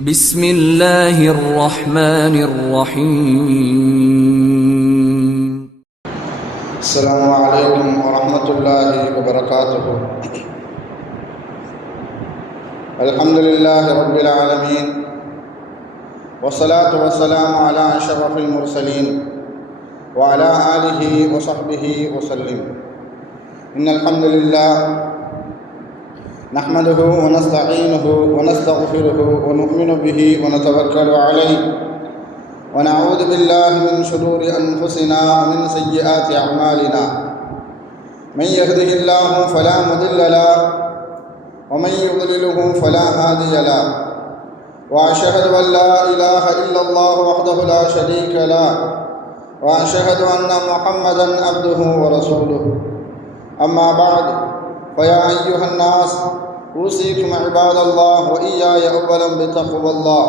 بسم الله الرحمن الرحيم. السلام عليكم ورحمة الله وبركاته. الحمد لله رب العالمين، والصلاة والسلام على أشرف المرسلين وعلى آله وصحبه وسلم. إن الحمد لله نحمده ونستعينه ونستغفره ونؤمن به ونتوكل عليه، ونعوذ بالله من شرور أنفسنا ومن سيئات أعمالنا. من يهده الله فلا مضل له ومن يضلله فلا هادي له، وأشهد أن لا إله إلا الله وحده لا شريك له، وأشهد أن محمدا عبده ورسوله. أما بعد، فيا أيها الناس أوصيكم عباد الله وإياي أولا بتقوى الله.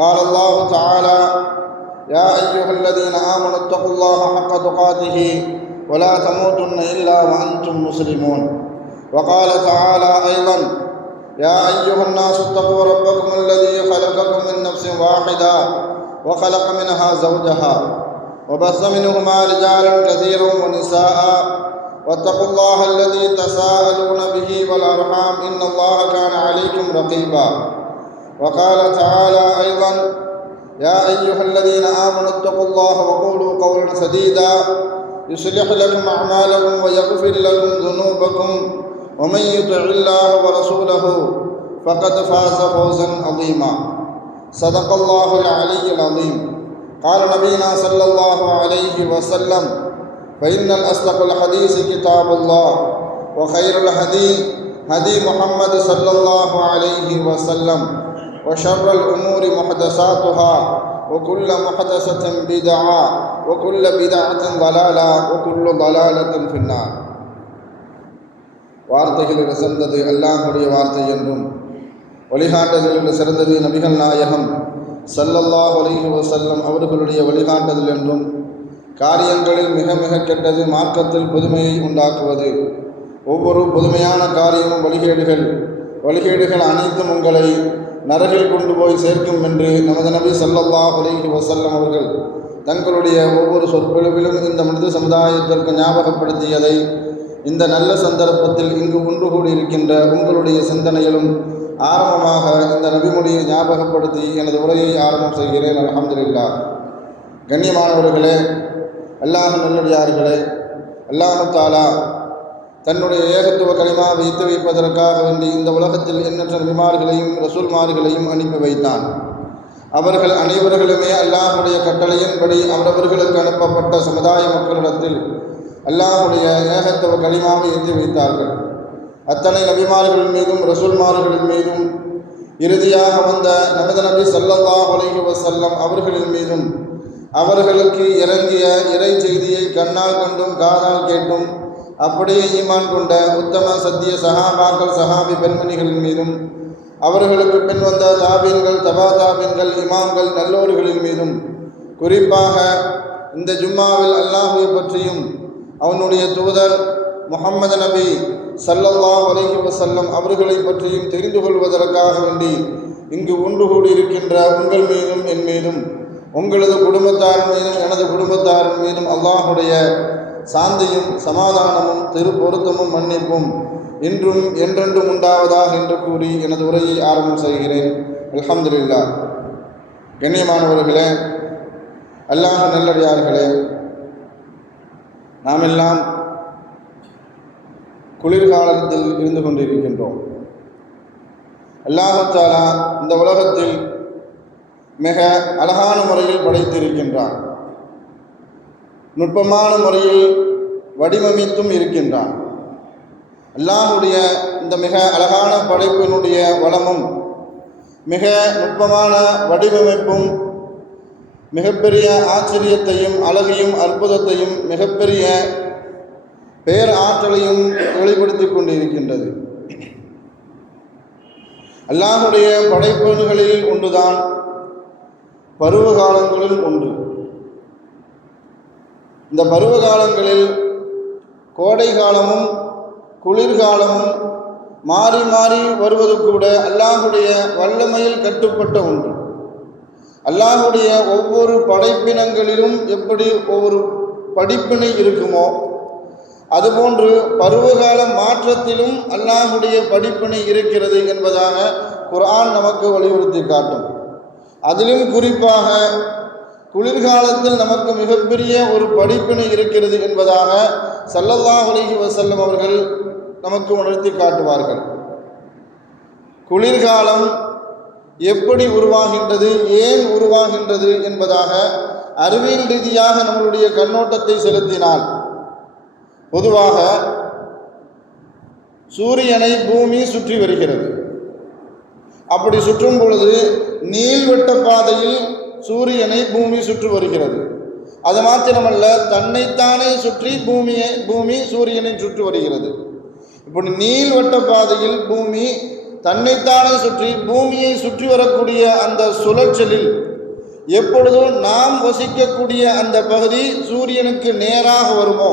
قال الله تعالى: يا أيها الذين آمنوا اتقوا الله حق تقاته ولا تموتن إلا وأنتم مسلمون. وقال تعالى أيضا: يا أيها الناس اتقوا ربكم الذي خلقكم من نفس واحدة وخلق منها زوجها وبث منهما رجالا كثيرا ونساء، واتقوا الله الذي تساءلون به والأرحام إن الله كان عليكم رقيبا. وقال تعالى أيضا: يا أيها الذين آمنوا اتقوا الله وقولوا قولا سديدا يصلح لكم أعمالكم ويغفر لكم ذنوبكم، ومن يطع الله ورسوله فقد فاز فوزا عظيما. صدق الله العلي العظيم. قال نبينا صلى الله عليه وسلم: فإن الأصدق الحديث كتاب الله، وخير الهدي هدي محمد صلى الله عليه وسلم، وشر الأمور محدثاتها، وكل محدثة بدعة، وكل بدعة ضلالة، وكل ضلالة في النار. வார்த்தைகளில் சிறந்தது அல்லாஹ்வுடைய வார்த்தை என்றும், வழிகாட்டுதலில் சிறந்தது நபிகள் நாயகம் ஸல்லல்லாஹு அலைஹி வஸல்லம் அவர்களுடைய வழிகாட்டுதல் என்றும், காரியங்களில் மிக மிக கெட்டது மார்க்கத்தில் புதுமையை உண்டாக்குவது. ஒவ்வொரு புதுமையான காரியமும் வழிகேடுகள் அனைத்தும் உங்களை நரகில் கொண்டு போய் சேர்க்கும் என்று நமது நபி ஸல்லல்லாஹு அலைஹி வஸல்லம் அவர்கள் தங்களுடைய ஒவ்வொரு சொற்பொழிவிலும் இந்த மனித சமுதாயத்திற்கு ஞாபகப்படுத்தியதை இந்த நல்ல சந்தர்ப்பத்தில் இங்கு ஒன்று கூடியிருக்கின்ற உங்களுடைய சிந்தனையிலும் ஆரம்பமாக இந்த நபிமொழியை ஞாபகப்படுத்தி எனது உரையை ஆரம்பம் செய்கிறேன். அல்ஹம்துலில்லாஹ். கண்ணியமானவர்களே, அல்லாஹ் நல்லடியார்களே, அல்லாஹு தஆலா தன்னுடைய ஏகத்துவ கலிமா வைத்து வைப்பதற்காக வேண்டி இந்த உலகத்தில் எண்ணற்ற நபிமார்களையும் ரசூல்மார்களையும் அனுப்பி வைத்தான். அவர்கள் அனைவர்களுமே அல்லாஹுடைய கட்டளையின்படி அவரவர்களுக்கு அனுப்பப்பட்ட சமுதாய மக்களிடத்தில் அல்லாஹுடைய ஏகத்துவ கலிமாவை ஏற்றி வைத்தார்கள். அத்தனை நபிமார்கள் மீதும் ரசூல்மார்களின் மீதும் இறுதியாக வந்த நமது நபி ஸல்லல்லாஹு அலைஹி வஸல்லம் அவர்களின் மீதும் அவர்களுக்கு இறங்கிய இறை செய்தியை கண்ணால் கண்டும் காதால் கேட்டும் அப்படியே ஈமான் கொண்ட உத்தம சத்திய சஹாபாக்கள் சஹாபி பெண்மணிகளின் மீதும் அவர்களுக்கு பின் வந்த தாபீன்கள் தபா தாபீன்கள் இமாம்கள் நல்லோர்களின் மீதும் குறிப்பாக இந்த ஜும்மாவில் அல்லாஹ்வை பற்றியும் அவனுடைய தூதர் முஹம்மது நபி ஸல்லல்லாஹு அலைஹி வஸல்லம் அவர்களை பற்றியும் தெரிந்து கொள்வதற்காக வேண்டி இங்கு ஒன்று கூடியிருக்கின்ற உங்கள் மீதும் என் மீதும் உங்களது குடும்பத்தார் மீதும் எனது குடும்பத்தார் மீதும் அல்லாஹுடைய சாந்தியும் சமாதானமும் திருப்பொருத்தமும் மன்னிப்பும் இன்றும் என்றென்றும் உண்டாவதாக என்று கூறி எனது உரையை ஆரம்பம் செய்கிறேன். அல்ஹம்துலில்லாஹ். கண்ணியமானவர்களே, அல்லாஹ் நல்லடியார்களே, நாம் எல்லாம் குளிர்காலத்தில் இருந்து கொண்டிருக்கின்றோம். அல்லாஹ் தஆலா இந்த உலகத்தில் மிக அழகான முறையில் படைத்திருக்கின்றான். நுட்பமான முறையில் வடிவமைத்தும் இருக்கின்றான். அல்லாஹ்வுடைய இந்த மிக அழகான படைப்பினுடைய வளமும் மிக நுட்பமான வடிவமைப்பும் மிகப்பெரிய ஆச்சரியத்தையும் அழகையும் அற்புதத்தையும் மிகப்பெரிய பேர் ஆற்றலையும் வெளிப்படுத்தி கொண்டிருக்கின்றது. அல்லாஹ்வுடைய படைப்புகளில் ஒன்றுதான் பருவ காலங்களில் ஒன்று. இந்த பருவ காலங்களில் கோடை காலமும் குளிர்காலமும் மாறி மாறி வருவது கூட அல்லாஹுடைய வல்லமையில் கட்டுப்பட்ட ஒன்று. அல்லாஹுடைய ஒவ்வொரு படைப்பினங்களிலும் எப்படி ஒவ்வொரு படிப்பினை இருக்குமோ அதுபோன்று பருவகால மாற்றத்திலும் அல்லாஹுடைய படிப்பினை இருக்கிறது என்பதாக குர்ஆன் நமக்கு வலியுறுத்தி காட்டும். அதிலும் குறிப்பாக குளிர்காலத்தில் நமக்கு மிகப்பெரிய ஒரு படிப்பினை இருக்கிறது என்பதாக ஸல்லல்லாஹு அலைஹி வஸல்லம் அவர்கள் நமக்கு உணர்த்தி காட்டுவார்கள். குளிர்காலம் எப்படி உருவாகின்றது, ஏன் உருவாகின்றது என்பதாக அறிவியல் ரீதியாக நம்மளுடைய கண்ணோட்டத்தை செலுத்தினால், பொதுவாக சூரியனை பூமி சுற்றி வருகிறது. அப்படி சுற்றும் பொழுது நீள்வட்ட பாதையில் சூரியனை பூமி சுற்றி வருகிறது. அது மாத்திரமல்ல, தன்னைத்தானே சுற்றி பூமி சூரியனை சுற்றி வருகிறது. இப்படி நீள்வட்ட பாதையில் பூமி தன்னைத்தானே சுற்றி பூமியை சுற்றி வரக்கூடிய அந்த சுழற்சலில் எப்பொழுதும் நாம் வசிக்கக்கூடிய அந்த பகுதி சூரியனுக்கு நேராக வருமோ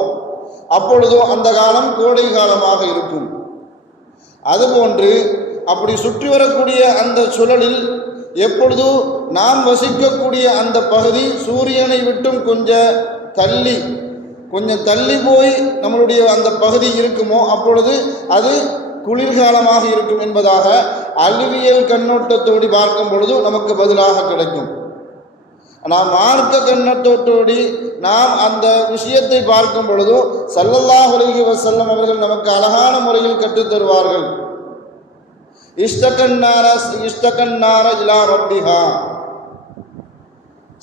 அப்பொழுதோ அந்த காலம் கோடை காலமாக இருக்கும். அதுபோன்று அப்படி சுற்றி வரக்கூடிய அந்த சுழலில் எப்பொழுதும் நாம் வசிக்கக்கூடிய அந்த பகுதி சூரியனை விட்டும் கொஞ்சம் தள்ளி போய் நம்மளுடைய அந்த பகுதி இருக்குமோ அப்பொழுது அது குளிர்காலமாக இருக்கும் என்பதாக அறிவியல் கண்ணோட்டத்தோடு பார்க்கும் பொழுது நமக்கு பதிலாக கிடைக்கும். நாம் மார்க்க கண்ணோட்டத்தோடு நாம் அந்த விஷயத்தை பார்க்கும் பொழுது ஸல்லல்லாஹு அலைஹி வஸல்லம் அவர்கள் நமக்கு அழகான முறையில் கற்றுத் தருவார்கள். இஷ்டகன்னார இலா ரப்பிஹா,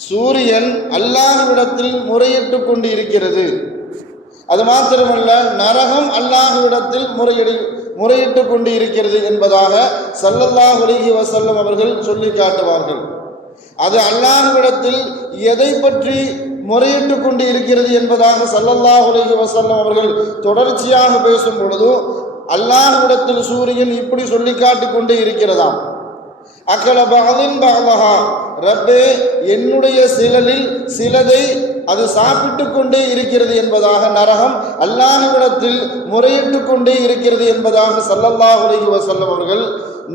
சூரியன் அல்லாஹ்விடத்தில் முறையிட்டு கொண்டு இருக்கிறது. அது மாத்திரமல்ல, நரகம் அல்லாஹ்விடத்தில் முறையிட்டு கொண்டு இருக்கிறது என்பதாக ஸல்லல்லாஹு அலைஹி வஸல்லம் அவர்கள் சொல்லி காட்டுவார்கள். அது அல்லாஹ்விடத்தில் எதை பற்றி முறையிட்டு கொண்டு இருக்கிறது என்பதாக ஸல்லல்லாஹு அலைஹி வஸல்லம் அவர்கள் தொடர்ச்சியாக பேசும் பொழுது அல்லாஹ்விடத்தில் சூரியன் இப்படி சொல்லி காட்டிக் கொண்டே இருக்கிறதாம். அகல பஅதின் பஅதஹா, ரப்பே என்னுடைய சிலதை அது சாப்பிட்டு கொண்டே இருக்கிறது என்பதாக நரகம் அல்லாஹ்விடத்தில் முறையிட்டு கொண்டே இருக்கிறது என்பதாக ஸல்லல்லாஹு அலைஹி வஸல்லம் அவர்கள்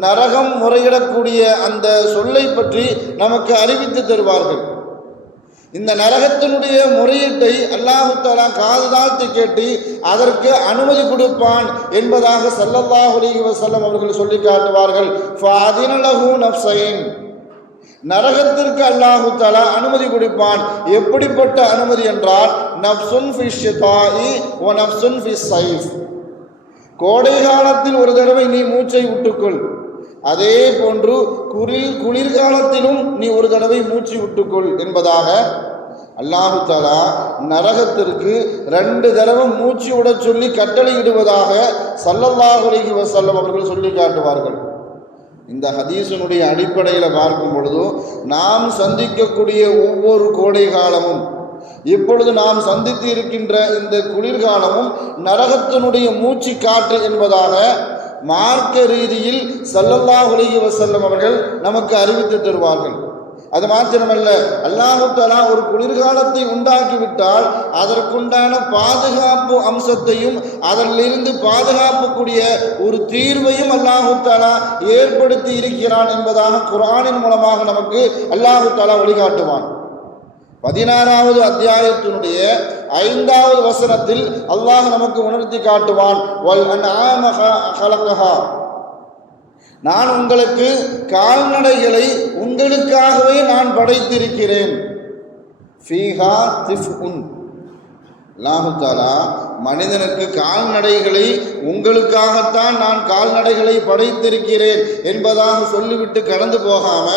நரகம் முறையிடக்கூடிய அந்த சொல்லை பற்றி நமக்கு அறிவித்து தருவார்கள். இந்த நரகத்தினுடைய முறையீட்டை அல்லாஹ் தஆலா காது தாழ்த்தி கேட்டு அதற்கு அனுமதி கொடுப்பான் என்பதாக ஸல்லல்லாஹு அலைஹி வஸல்லம் அவர்கள் சொல்லி காட்டுவார்கள். ஃபஅதின லஹு நஃப்ஸைன், நரகத்திற்கு அல்லாஹ் தஆலா அனுமதி கொடுப்பான். எப்படிப்பட்ட அனுமதி என்றால், நஃப்ஸுன் ஃபிஷ் ஷிதாஇ வ நஃப்ஸுன் ஃபிஸ் ஸைஃப், கோடை காலத்தில் ஒரு தடவை நீ மூச்சை விட்டுக்கொள், அதே போன்று குளிர்காலத்திலும் நீ ஒரு தடவை மூச்சு விட்டுக்கொள் என்பதாக அல்லாஹ் தஆலா நரகத்திற்கு 2 தடவை மூச்சு விட சொல்லி கட்டளையிடுவதாக ஸல்லல்லாஹு அலைஹி வஸல்லம் அவர்கள் சொல்லி காட்டுவார்கள். இந்த ஹதீஸினுடைய அடிப்படையில் பார்க்கும் பொழுது நாம் சந்திக்கக்கூடிய ஒவ்வொரு கோடை காலமும், இப்பொழுது நாம் சந்தித்து இருக்கின்ற இந்த குளிர்காலமும் நரகத்தினுடைய மூச்சு காற்று என்பதாக மார்க்க ரீதியில் ஸல்லல்லாஹு அலைஹி வஸல்லம் அவர்கள் நமக்கு அறிவித்து தருவார்கள். அது மாத்திரமல்ல, அல்லாஹ் தஆலா ஒரு குளிர்காலத்தை உண்டாக்கிவிட்டால் அதற்குண்டான பாதுகாப்பு அம்சத்தையும் அதிலிருந்து பாதுகாப்புக்கூடிய ஒரு தீர்வையும் அல்லாஹ் தஆலா ஏற்படுத்தி இருக்கிறான் என்பதாக குர்ஆனின் மூலமாக நமக்கு அல்லாஹ் தஆலா வழிகாட்டுவான். 16வது அத்தியாயத்தினுடைய 5வது வசனத்தில் அல்லாஹ் நமக்கு உணர்த்தி காட்டுவான். வல் அன்ஆம ஹலகஹா, நான் உங்களுக்கு கால்நடைகளை உங்களுக்காகவே நான் படைத்திருக்கிறேன். ஃபீஹா திஃப்உன், அல்லாஹ் தஆலா மனிதனுக்கு கால்நடைகளை உங்களுக்காகத்தான் நான் கால்நடைகளை படைத்திருக்கிறேன் என்பதாக சொல்லிவிட்டு கடந்து போகாம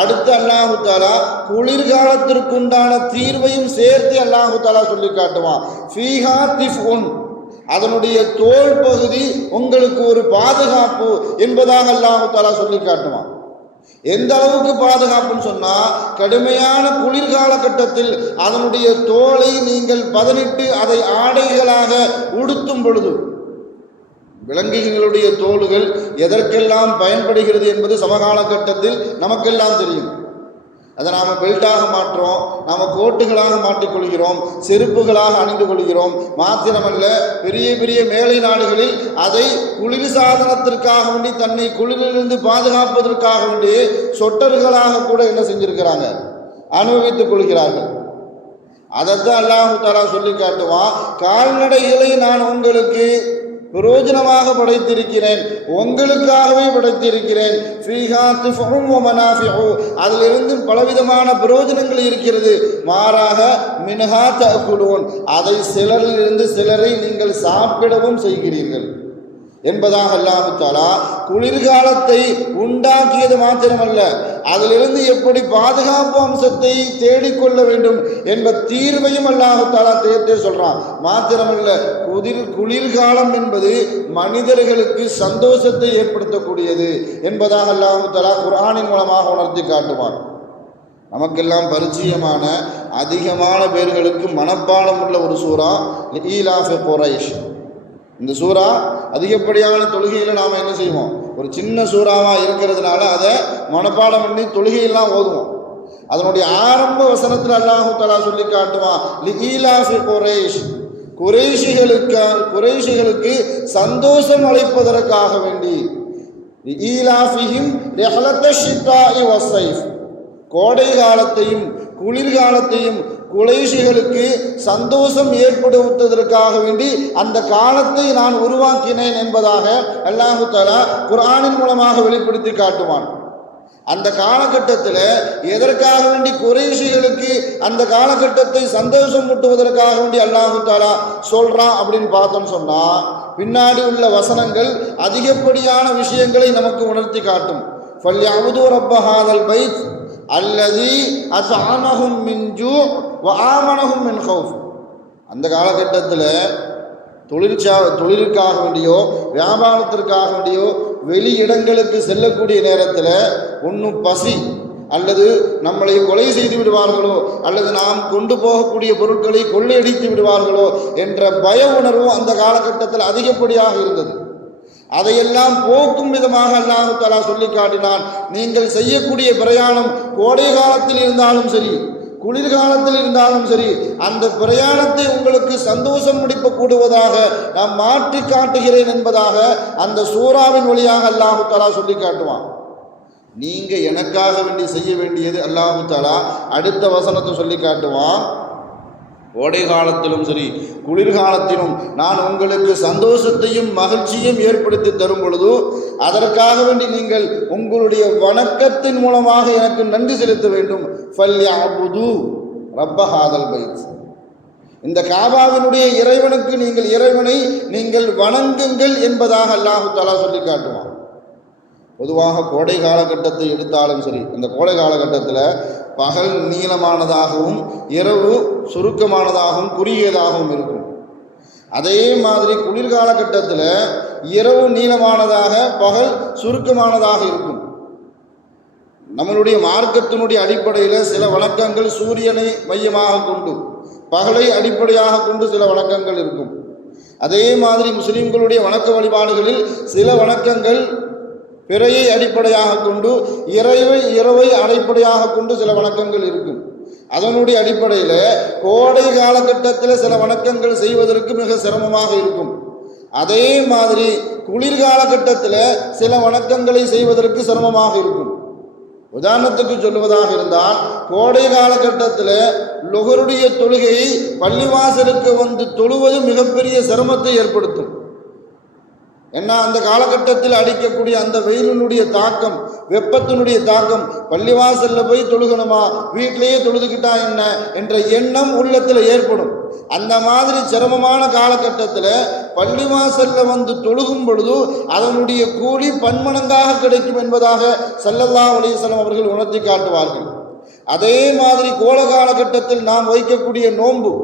அடுத்து அல்லாஹ் தஆலா குளிர்காலத்திற்குண்டான தீர்வையும் சேர்த்து அல்லாஹ் தஆலா சொல்லி காட்டுவான். ஃபீஹா திஃப்உன், அதனுடைய தோல் பகுதி உங்களுக்கு ஒரு பாதுகாப்பு என்பதாக அல்லாஹ் தஆலா சொல்லி காட்டுவான். எந்த அளவுக்கு பாதுகாப்புன்னு சொன்னா, கடுமையான குளிர்கால கட்டத்தில் அதனுடைய தோலை நீங்கள் பதனிட்டு அதை ஆடைகளாக உடுத்தும் பொழுது, விலங்குகளுடைய தோல்கள் எதற்கெல்லாம் பயன்படுகிறது என்பது சமகால கட்டத்தில் நமக்கெல்லாம் தெரியும். அதை நாம் பெல்ட்டாக மாற்றுறோம், நாம் கோட்டுகளாக மாற்றிக்கொள்கிறோம், செருப்புகளாக அணிந்து கொள்கிறோம். மாத்திரமல்ல, பெரிய பெரிய மேலை நாடுகளில் அதை குளிர் சாதனத்திற்காக வேண்டி, தன்னை குளிரிலிருந்து பாதுகாப்பதற்காக வேண்டி சொட்டர்களாக கூட என்ன செஞ்சிருக்கிறாங்க, அனுபவித்துக் கொள்கிறார்கள். அதைத்தான் அல்லாஹு தஆலா சொல்லி காட்டுவான், கால்நடைகளை நான் உங்களுக்கு பிரயோஜனமாக படைத்திருக்கிறேன், உங்களுக்காகவே படைத்திருக்கிறேன். அதிலிருந்து பலவிதமான பிரயோஜனங்கள் இருக்கிறது. மாறாக மின்ஹா தஅகுலூன், அதை சிலரிலிருந்து சிலரை நீங்கள் சாப்பிடவும் செய்கிறீர்கள் என்பதாக அல்லாஹு தஆலா குளிர்காலத்தை உண்டாக்கியது மாத்திரமல்ல, அதிலிருந்து எப்படி பாதுகாப்பு அம்சத்தை தேடிக்கொள்ள வேண்டும் என்ப தீர்வையும் அல்லாஹு தஆலா தேர்த்தே சொல்றான். மாத்திரமல்ல, குளிர்காலம் என்பது மனிதர்களுக்கு சந்தோஷத்தை ஏற்படுத்தக்கூடியது என்பதாக அல்லாஹு தஆலா குர்ஆனின் மூலமாக உணர்த்தி காட்டுவான். நமக்கெல்லாம் பரிச்சயமான அதிகமான பேர்களுக்கு மனப்பாடம் உள்ள ஒரு சூரா ஈலாஃப் குரைஷ். இந்த சூறா அதிகப்படியான தொழுகையில் நாம் என்ன செய்வோம், ஒரு சின்ன சூறாவாக இருக்கிறதுனால அதை மனப்பாடம் பண்ணி தொழுகையெல்லாம் ஓதுவோம். அதனுடைய ஆரம்ப வசனத்தில் அல்லாஹு தஆலா சொல்லி காட்டுவான், ஈலாஃபி குரைஷ், குறைஷிகளுக்கு சந்தோஷம் அளிப்பதற்காக வேண்டி, ஈலாஃபிஹிம் ரிஹ்லத்தஷ் ஷித்தாஇ வஸ்ஸைஃப், கோடை காலத்தையும் குளிர்காலத்தையும் குறைஷிகளுக்கு சந்தோஷம் ஏற்படுத்துவதற்காக வேண்டி அந்த காலத்தை நான் உருவாக்கினேன் என்பதாக அல்லாஹு தஆலா குர்ஆனின் மூலமாக வெளிப்படுத்தி காட்டுவான். அந்த காலகட்டத்தில் எதற்காக வேண்டி குறைஷிகளுக்கு அந்த காலகட்டத்தை சந்தோஷம் ஊட்டுவதற்காக வேண்டி அல்லாஹு தஆலா சொல்றான் அப்படின்னு பார்த்தோம்னு சொன்னா, பின்னாடி உள்ள வசனங்கள் அதிகப்படியான விஷயங்களை நமக்கு உணர்த்தி காட்டும். ஃபல்யஅபுது ரப்ப ஹாதல் பைத் அல்லதி அத்அமஹும் மின் ஜூ வ ஆமனஹும் மின் கௌஃப். அந்த காலகட்டத்தில் தொழிலுக்காக வேண்டியோ வியாபாரத்திற்காக வேண்டியோ வெளி இடங்களுக்கு செல்லக்கூடிய நேரத்தில் ஒன்றும் பசி அல்லது நம்மளை கொலை செய்து விடுவார்களோ அல்லது நாம் கொண்டு போகக்கூடிய பொருட்களை கொள்ளையடித்து விடுவார்களோ என்ற பய உணர்வும் அந்த காலகட்டத்தில் அதிகப்படியாக இருந்தது. அதையெல்லாம் போக்கும் விதமாக அல்லாஹு தஆலா சொல்லி காட்டினான். நீங்கள் செய்யக்கூடிய பிரயாணம் கோடை காலத்தில் இருந்தாலும் சரி, குளிர்காலத்தில் இருந்தாலும் சரி, அந்த பிரயாணத்தை உங்களுக்கு சந்தோஷம் முடிக்கக்கூடுவதாக நான் மாற்றி காட்டுகிறேன் என்பதாக அந்த சூறாவின் வழியாக அல்லாஹு தஆலா சொல்லி காட்டுவான். நீங்க எனக்காக வேண்டி செய்ய வேண்டியது அல்லாஹு தஆலா அடுத்த வசனத்தை சொல்லி காட்டுவான், கோடை காலத்திலும் சரி குளிர்காலத்திலும் நான் உங்களுக்கு சந்தோஷத்தையும் மகிழ்ச்சியும் ஏற்படுத்தி தரும் பொழுது அதற்காக வேண்டி நீங்கள் உங்களுடைய வணக்கத்தின் மூலமாக எனக்கு நன்றி செலுத்த வேண்டும். ஃபல்யஅபுது ரப்ப ஹாதல் பைத், இந்த காபாவினுடைய இறைவனுக்கு இறைவனை நீங்கள் வணங்குங்கள் என்பதாக அல்லாஹு தஆலா சொல்லி காட்டுவான். பொதுவாக கோடை காலகட்டத்தை எடுத்தாலும் சரி, இந்த கோடை காலகட்டத்தில் பகல் நீளமானதாகவும் இரவு சுருக்கமானதாகவும் குறுகியதாகவும் இருக்கும். அதே மாதிரி குளிர்காலகட்டத்தில் இரவு நீளமானதாக பகல் சுருக்கமானதாக இருக்கும். நம்மளுடைய மார்க்கத்தினுடைய அடிப்படையில் சில வணக்கங்கள் சூரியனை மையமாக கொண்டு பகலை அடிப்படையாக கொண்டு சில வணக்கங்கள் இருக்கும். அதே மாதிரி முஸ்லிம்களுடைய வணக்க வழிபாடுகளில் சில வணக்கங்கள் பிறையை அடிப்படையாக கொண்டு இரவை அடிப்படையாக கொண்டு சில வணக்கங்கள் இருக்கும். அதனுடைய அடிப்படையில் கோடை காலகட்டத்தில் சில வணக்கங்கள் செய்வதற்கு மிக சிரமமாக இருக்கும். அதே மாதிரி குளிர்காலகட்டத்தில் சில வணக்கங்களை செய்வதற்கு சிரமமாக இருக்கும். உதாரணத்துக்கு சொல்லுவதாக இருந்தால், கோடை காலகட்டத்தில் லுஹருடைய தொழுகையை பள்ளிவாசலுக்கு வந்து தொழுவது மிகப்பெரிய சிரமத்தை ஏற்படுத்தும். ஏன்னா அந்த காலகட்டத்தில் அடிக்கக்கூடிய அந்த வெயிலினுடைய தாக்கம், வெப்பத்தினுடைய தாக்கம், பள்ளிவாசல்ல போய் தொழுகணுமா வீட்டிலேயே தொழுதுகிட்டா என்ன என்ற எண்ணம் உள்ளத்தில் ஏற்படும். அந்த மாதிரி சிரமமான காலகட்டத்தில் பள்ளிவாசல்ல வந்து தொழுகும் பொழுது அதனுடைய கூலி பன்மடங்காக கிடைக்கும் என்பதாக ஸல்லல்லாஹு அலைஹி வஸல்லம் அவர்கள் உணர்த்தி காட்டுவார்கள். அதே மாதிரி கோடை காலகட்டத்தில் நாம் வைக்கக்கூடிய நோன்பு,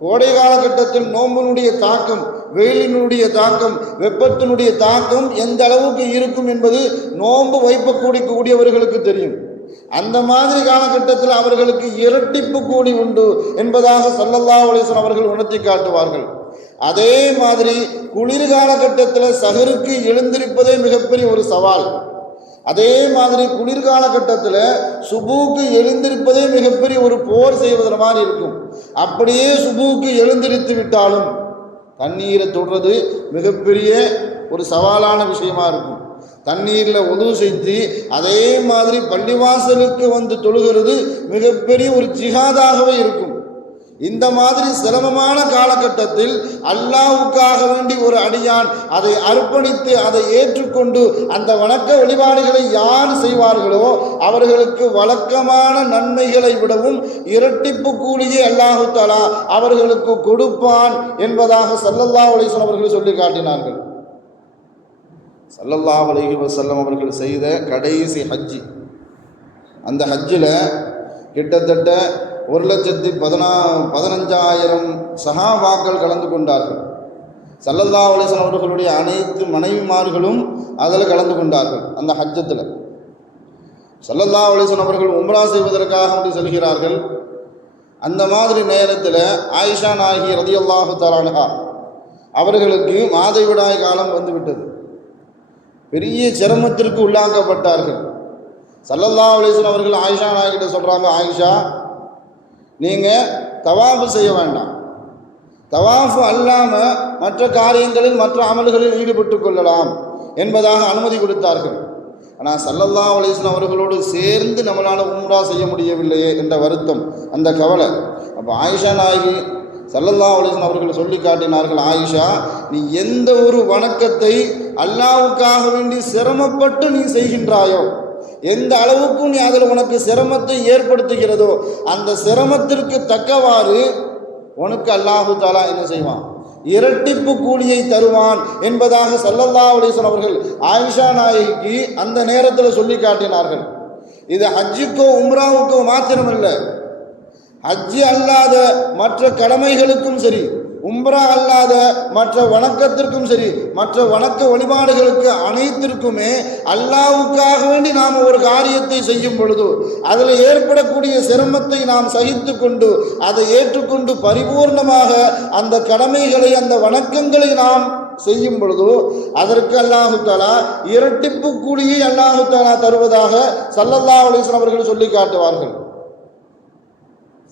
கோடை காலகட்டத்தில் நோம்பினுடைய தாக்கம், வெயிலினுடைய தாக்கம், வெப்பத்தினுடைய தாக்கம் எந்த அளவுக்கு இருக்கும் என்பது நோன்பு வைக்கக்கூடியவர்களுக்கு தெரியும். அந்த மாதிரி காலகட்டத்தில் அவர்களுக்கு இரட்டிப்பு கூலி உண்டு என்பதாக ஸல்லல்லாஹு அலைஹி வஸல்லம் அவர்கள் உணர்த்தி காட்டுவார்கள். அதே மாதிரி குளிர் காலகட்டத்தில் சஹருக்கு எழுந்திருப்பதே மிகப்பெரிய ஒரு சவால். அதே மாதிரி குளிர்கால கட்டத்தில் சுபூக்கு எழுந்திருப்பதே மிகப்பெரிய ஒரு போர் செய்வதில் மாதிரி இருக்கும். அப்படியே சுபூக்கு எழுந்திருத்து விட்டாலும் தண்ணீரை தொடுறது மிகப்பெரிய ஒரு சவாலான விஷயமா இருக்கும். தண்ணீரில் உதவு செய்து அதே மாதிரி பள்ளிவாசலுக்கு வந்து தொழுகிறது மிகப்பெரிய ஒரு ஜிஹாதாகவே இருக்கும். இந்த மாதிரி சிரமமான காலகட்டத்தில் அல்லாஹ்வுக்காக வேண்டி ஒரு அடியான் அதை அர்ப்பணித்து அதை ஏற்றுக்கொண்டு அந்த வணக்க வழிபாடுகளை யார் செய்வார்களோ அவர்களுக்கு வழக்கமான நன்மைகளை விடவும் இரட்டிப்பு கூலியை அல்லாஹ் தஆலா அவர்களுக்கு கொடுப்பான் என்பதாக ஸல்லல்லாஹு அலைஹி வஸல்லம் அவர்கள் சொல்லி காட்டினார்கள். ஸல்லல்லாஹு அலைஹி வஸல்லம் அவர்கள் செய்த கடைசி ஹஜ்ஜி, அந்த ஹஜ்ஜில் கிட்டத்தட்ட 1,15,000 சஹாபாக்கள் கலந்து கொண்டார்கள். ஸல்லல்லாஹு அலைஹி வஸல்லம் அவர்களுடைய அனைத்து மனைவிமார்களும் அதில் கலந்து கொண்டார்கள். அந்த ஹஜ்ஜத்தில் ஸல்லல்லாஹு அலைஹி வஸல்லம் அவர்கள் உம்ரா செய்வதற்காக அப்படி செல்கிறார்கள். அந்த மாதிரி நேரத்தில் ஆயிஷா நாயகி ரலியல்லாஹு தஆலா அன்ஹா அவர்களுக்கு மாதவிடாய் காலம் வந்துவிட்டது. பெரிய சிரமத்திற்கு உள்ளாக்கப்பட்டார்கள். ஸல்லல்லாஹு அலைஹி வஸல்லம் அவர்கள் ஆயிஷா நாயகிட்ட சொல்கிறாங்க, ஆயிஷா, நீங்கள் தவாஃபு செய்ய வேண்டாம், தவாஃபு அல்லாமல் மற்ற காரியங்களில் மற்ற அமல்களில் ஈடுபட்டு கொள்ளலாம் என்பதாக அனுமதி கொடுத்தார்கள். ஆனால் ஸல்லல்லாஹு அலைஹி வஸல்லம் அவர்களோடு சேர்ந்து நம்மளால் உம்ரா செய்ய முடியவில்லையே என்ற வருத்தம், அந்த கவலை. அப்போ ஆயிஷா நாயகி ஸல்லல்லாஹு அலைஹி வஸல்லம் அவர்கள் சொல்லி காட்டினார்கள், ஆயிஷா, நீ எந்த ஒரு வணக்கத்தை அல்லாஹ்வுக்காக வேண்டி சிரமப்பட்டு நீ செய்கின்றாயோ, எந்த அளவுக்கு நீ அதில் உனக்கு சிரமத்தை ஏற்படுத்துகிறதோ அந்த சிரமத்திற்கு தக்கவாறு உனக்கு அல்லாஹு தஆலா என்ன செய்வான், இரட்டிப்பு கூலியை தருவான் என்பதாக ஸல்லல்லாஹு அலைஹி வஸல்லம் அவர்கள் ஆயிஷா நாயகிக்கு அந்த நேரத்தில் சொல்லி காட்டினார்கள். இது ஹஜ்ஜுக்கோ உம்ராவுக்கோ மாத்திரமல்ல, ஹஜ்ஜி அல்லாத மற்ற கடமைகளுக்கும் சரி, உம்ரா அல்லாத மற்ற வணக்கத்திற்கும் சரி, மற்ற வணக்க வழிபாடுகளுக்கு அனைத்திற்குமே அல்லாஹ்வுக்காக வேண்டி நாம் ஒரு காரியத்தை செய்யும் பொழுது அதில் ஏற்படக்கூடிய சிரமத்தை நாம் சகித்து கொண்டு அதை ஏற்றுக்கொண்டு பரிபூர்ணமாக அந்த கடமைகளை அந்த வணக்கங்களை நாம் செய்யும் பொழுது அதற்கு அல்லாஹு தஆலா இரட்டிப்பு கூலியை அல்லாஹு தஆலா தருவதாக ஸல்லல்லாஹு அலைஹி வஸல்லம் அவர்கள் சொல்லி காட்டுவார்கள்.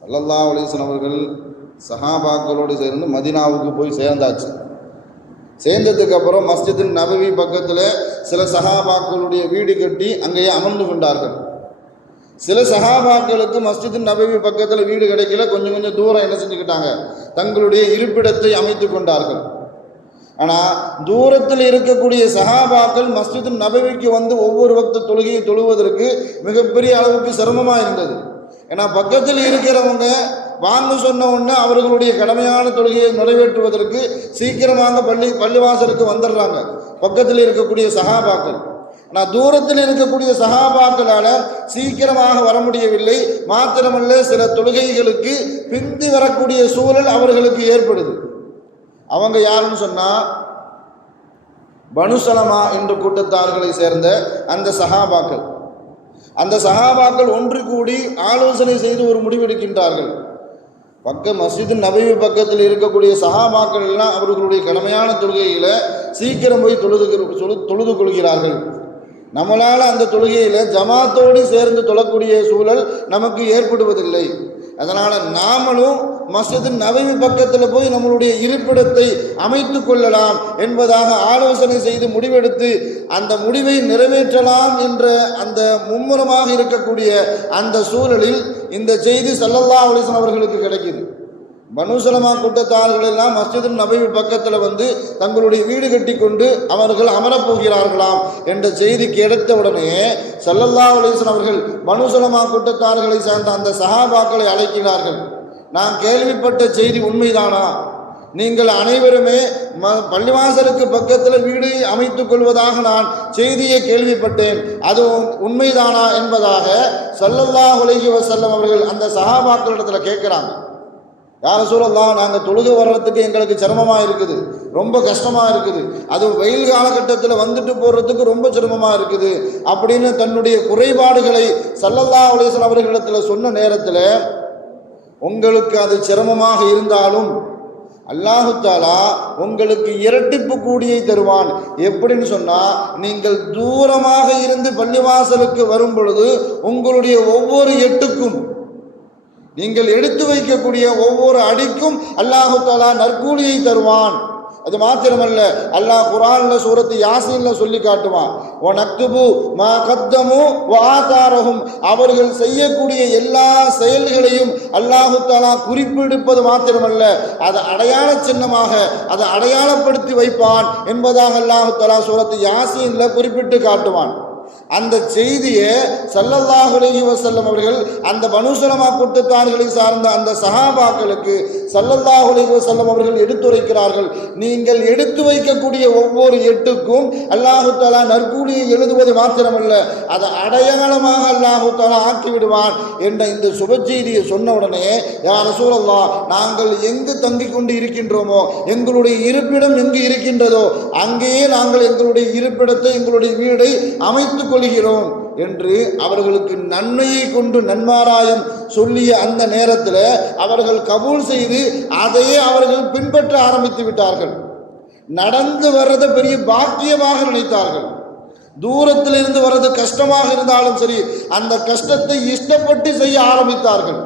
ஸல்லல்லாஹு அலைஹி வஸல்லம் அவர்கள் சஹாபாக்களோடு சேர்ந்து மதீனாவுக்கு போய் சேர்ந்தாச்சு. சேர்ந்ததுக்கப்புறம் மஸ்ஜித் நபவி பக்கத்தில் சில சஹாபாக்களுடைய வீடு கட்டி அங்கேயே அமர்ந்து கொண்டார்கள். சில சஹாபாக்களுக்கு மஸ்ஜித் நபவி பக்கத்தில் வீடு கிடைக்கல, கொஞ்சம் கொஞ்சம் தூரம் என்ன செஞ்சுக்கிட்டாங்க, தங்களுடைய இருப்பிடத்தை அமைத்து கொண்டார்கள். ஆனால் தூரத்தில் இருக்கக்கூடிய சஹாபாக்கள் மஸ்ஜித் நபவிக்கு வந்து ஒவ்வொரு வக்து தொழுகையை தொழுவதற்கு மிகப்பெரிய அளவுக்கு சிரமமாக இருந்தது. ஏன்னா பக்கத்தில் இருக்கிறவங்க வாங்க சொன்ன உடனே அவர்களுடைய கடமையான தொழுகையை நிறைவேற்றுவதற்கு சீக்கிரமாக பள்ளிவாசலுக்கு வந்துடுறாங்க பக்கத்தில் இருக்கக்கூடிய சஹாபாக்கள். ஆனால் தூரத்தில் இருக்கக்கூடிய சஹாபாக்களால் சீக்கிரமாக வர முடியவில்லை. மாத்திரமல்ல, சில தொழுகைகளுக்கு பிந்தி வரக்கூடிய சூழல் அவர்களுக்கு ஏற்படுது. அவங்க யாருன்னு சொன்னால் பனு சலமா என்ற கூட்டத்தார்களை சேர்ந்த அந்த சஹாபாக்கள். அந்த சஹாபாக்கள் ஒன்று கூடி ஆலோசனை செய்து ஒரு முடிவெடுக்கின்றார்கள். மஸ்ஜித் நபவி பக்கத்தில் இருக்கக்கூடிய சஹாபாக்கள் எல்லாம் அவர்களுடைய கடமையான தொழுகையில் சீக்கிரம் போய் தொழுது கொள்கிறார்கள். நம்மளால் அந்த தொழுகையில் ஜமாத்தோடு சேர்ந்து தொழக்கூடிய சூழல் நமக்கு ஏற்படுவதில்லை. அதனால் நாமளும் மஸ்ஜித் நபவி பக்கத்தில் போய் நம்மளுடைய இருப்பிடத்தை அமைத்து கொள்ளலாம் என்பதாக ஆலோசனை செய்து முடிவெடுத்து அந்த முடிவை நிறைவேற்றலாம் என்ற அந்த மும்முரமாக இருக்கக்கூடிய அந்த சூழலில் இந்த செய்தி ஸல்லல்லாஹு அலைஹி வஸல்லம் அவர்களுக்கு கிடைக்குது. பனு சலமா கூட்டத்தார்கள் எல்லாம் மஸ்ஜித் நபவி பக்கத்தில் வந்து தங்களுடைய வீடு கட்டி கொண்டு அவர்கள் அமரப்போகிறார்களாம் என்ற செய்தி கிடைத்த உடனே ஸல்லல்லாஹு அலைஹி வஸல்லம் அவர்கள் பனு சலமா கூட்டத்தார்களை சேர்ந்த அந்த சஹாபாக்களை அழைக்கிறார்கள். நான் கேள்விப்பட்ட செய்தி உண்மைதானா? நீங்கள் அனைவருமே பள்ளிவாசலுக்கு பக்கத்தில் வீடு அமைத்துக் கொள்வதாக நான் செய்தியை கேள்விப்பட்டேன், அது உண்மைதானா என்பதாக ஸல்லல்லாஹு அலைஹி வஸல்லம் அவர்கள் அந்த சஹாபாக்களிடத்தில் கேட்குறாங்க. யார் ரசூலல்லாஹ், நாங்கள் தொழுகை வர்றதுக்கு எங்களுக்கு சிரமமாக இருக்குது, ரொம்ப கஷ்டமாக இருக்குது, அது வெயில் காலகட்டத்தில் வந்துட்டு போகிறதுக்கு ரொம்ப சிரமமாக இருக்குது அப்படின்னு தன்னுடைய குறைபாடுகளை ஸல்லல்லாஹு அலைஹி வஸல்லம் அவர்களிடத்தில் சொன்ன நேரத்தில், உங்களுக்கு அது சிரமமாக இருந்தாலும் அல்லாஹு தாலா உங்களுக்கு இரட்டிப்பு கூலியை தருவான். எப்படின்னு சொன்னா, நீங்கள் தூரமாக இருந்து பள்ளிவாசலுக்கு வரும் பொழுது உங்களுடைய ஒவ்வொரு எட்டுக்கும், நீங்கள் எடுத்து வைக்கக்கூடிய ஒவ்வொரு அடிக்கும் அல்லாஹு தாலா நற்கூலியை தருவான். அது மாத்திரமல்ல, அல்லாஹ் குர்ஆன்ல சூரத்து யாசீன்ல சொல்லி காட்டுவான், வனக்துபு மா கத்தமு வஆதாரஹும், அவர்கள் செய்யக்கூடிய எல்லா செயல்களையும் அல்லாஹு தஆலா குறிப்பிடுப்பது மாத்திரமல்ல, அதை அடையாள சின்னமாக அதை அடையாளப்படுத்தி வைப்பான் என்பதாக அல்லாஹு தஆலா சூரத்து யாசீன்ல குறிப்பிட்டு காட்டுவான். அந்த செய்தியை ஸல்லல்லாஹு அலைஹி வஸல்லம் அவர்கள் அந்த பனூ ஸலமா கூட்டத்தார்களை சார்ந்த அந்த சஹாபாக்களுக்கு ஸல்லல்லாஹு அலைஹி வஸல்லம் அவர்கள் எடுத்துரைக்கிறார்கள். நீங்கள் எடுத்து வைக்கக்கூடிய ஒவ்வொரு எட்டுக்கும் அல்லாஹு தஆலா நற்கூலியை எழுதுவது மாத்திரமல்ல, அதை அடையாளமாக அல்லாஹு தஆலா ஆக்கிவிடுவான் என்ற இந்த சுப செய்தியை சொன்ன உடனே, யா ரசூலல்லாஹ், நாங்கள் எங்கு தங்கிக் கொண்டு இருக்கின்றோமோ, எங்களுடைய இருப்பிடம் எங்கு இருக்கின்றதோ அங்கேயே நாங்கள் எங்களுடைய இருப்பிடத்தை, எங்களுடைய வீடை அமைத்துக் கொள்கிறோம் என்று அவர்களுக்கு நன்மையை கொண்டு நன்மாராயம் சொல்லிய அந்த நேரத்தில் அவர்கள் கபூல் செய்து அதையே அவர்கள் பின்பற்ற ஆரம்பித்து விட்டார்கள். நடந்து வர்றதை பெரிய பாக்கியமாக நினைத்தார்கள். தூரத்தில் இருந்து வர்றது கஷ்டமாக இருந்தாலும் சரி, அந்த கஷ்டத்தை இஷ்டப்பட்டு செய்ய ஆரம்பித்தார்கள்.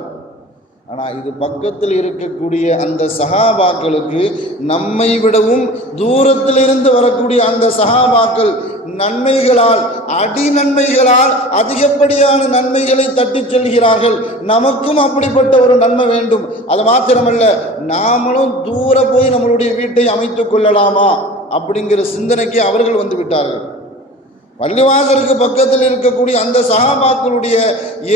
ஆனால் இது பக்கத்தில் இருக்கக்கூடிய அந்த சஹாபாக்களுக்கு, நம்மை விடவும் தூரத்தில் இருந்து வரக்கூடிய அந்த சஹாபாக்கள் நன்மைகளால், அடி நன்மைகளால் அதிகப்படியான நன்மைகளை தட்டி செல்கிறார்கள். நமக்கும் அப்படிப்பட்ட ஒரு நன்மை வேண்டும். அது மாத்திரமல்ல, நாமளும் தூர போய் நம்மளுடைய வீட்டை அமைத்துக் கொள்ளலாமா அப்படிங்கிற சிந்தனைக்கு அவர்கள் வந்து விட்டார்கள். பள்ளிவாசலுக்கு பக்கத்தில் இருக்கக்கூடிய அந்த சஹாபாக்களுடைய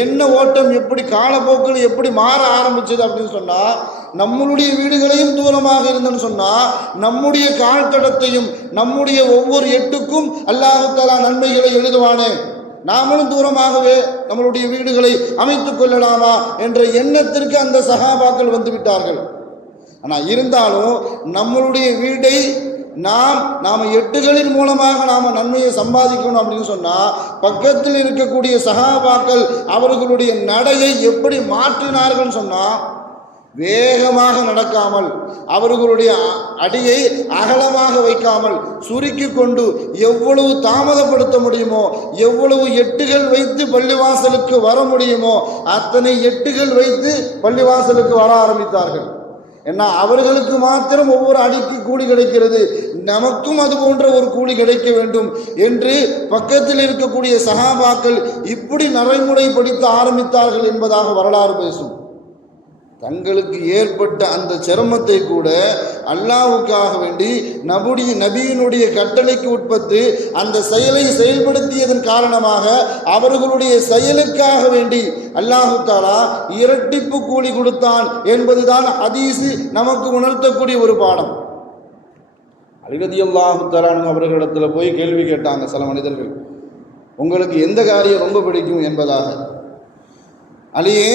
எண்ண ஓட்டம் எப்படி காலப்போக்கில் எப்படி மாற ஆரம்பிச்சது அப்படின்னு சொன்னால், நம்மளுடைய வீடுகளையும் தூரமாக இருந்தன்னு சொன்னால், நம்முடைய கால்தடத்தையும் நம்முடைய ஒவ்வொரு எட்டுக்கும் அல்லாஹு தஆலா நன்மைகளை எழுதுவானே, நாமளும் தூரமாகவே நம்மளுடைய வீடுகளை அமைத்துக் கொள்ளலாமா என்ற எண்ணத்திற்கு அந்த சஹாபாக்கள் வந்து விட்டார்கள். ஆனால் இருந்தாலும் நம்மளுடைய வீடை நாம் எட்டுகளின் மூலமாக நாம் நன்மையை சம்பாதிக்கணும் அப்படின்னு சொன்னால், பக்கத்தில் இருக்கக்கூடிய சஹாபாக்கள் அவர்களுடைய நடையை எப்படி மாற்றினார்கள் சொன்னால், வேகமாக நடக்காமல், அவர்களுடைய அடியை அகலமாக வைக்காமல் சுருக்கி கொண்டு எவ்வளவு தாமதப்படுத்த முடியுமோ, எவ்வளவு எட்டுகள் வைத்து பள்ளிவாசலுக்கு வர முடியுமோ அத்தனை எட்டுகள் வைத்து பள்ளிவாசலுக்கு வர ஆரம்பித்தார்கள். ஏன்னா அவர்களுக்கு மாத்திரம் ஒவ்வொரு அடிக்கு கூலி கிடைக்கிறது, நமக்கும் அது போன்ற ஒரு கூலி கிடைக்க வேண்டும் என்று பக்கத்தில் இருக்கக்கூடிய சஹாபாக்கள் இப்படி நடைமுறைப்படுத்த ஆரம்பித்தார்கள் என்பதாக வரலாறு பேசும். தங்களுக்கு ஏற்பட்ட அந்த சிரமத்தை கூட அல்லாஹ்வுக்காக வேண்டி நபியினுடைய கட்டளைக்கு உட்பட்டு அந்த செயலை செயல்படுத்தியதன் காரணமாக அவர்களுடைய செயலுக்காக வேண்டி அல்லாஹு தஆலா இரட்டிப்பு கூலி கொடுத்தான் என்பதுதான் ஹதீஸ் நமக்கு உணர்த்தக்கூடிய ஒரு பாடம். அலி ரலியல்லாஹு தஆலா அவர்களிடத்தில் போய் கேள்வி கேட்டாங்க சில மனிதர்கள், உங்களுக்கு எந்த காரியம் ரொம்ப பிடிக்கும் என்பதாக. அலியே,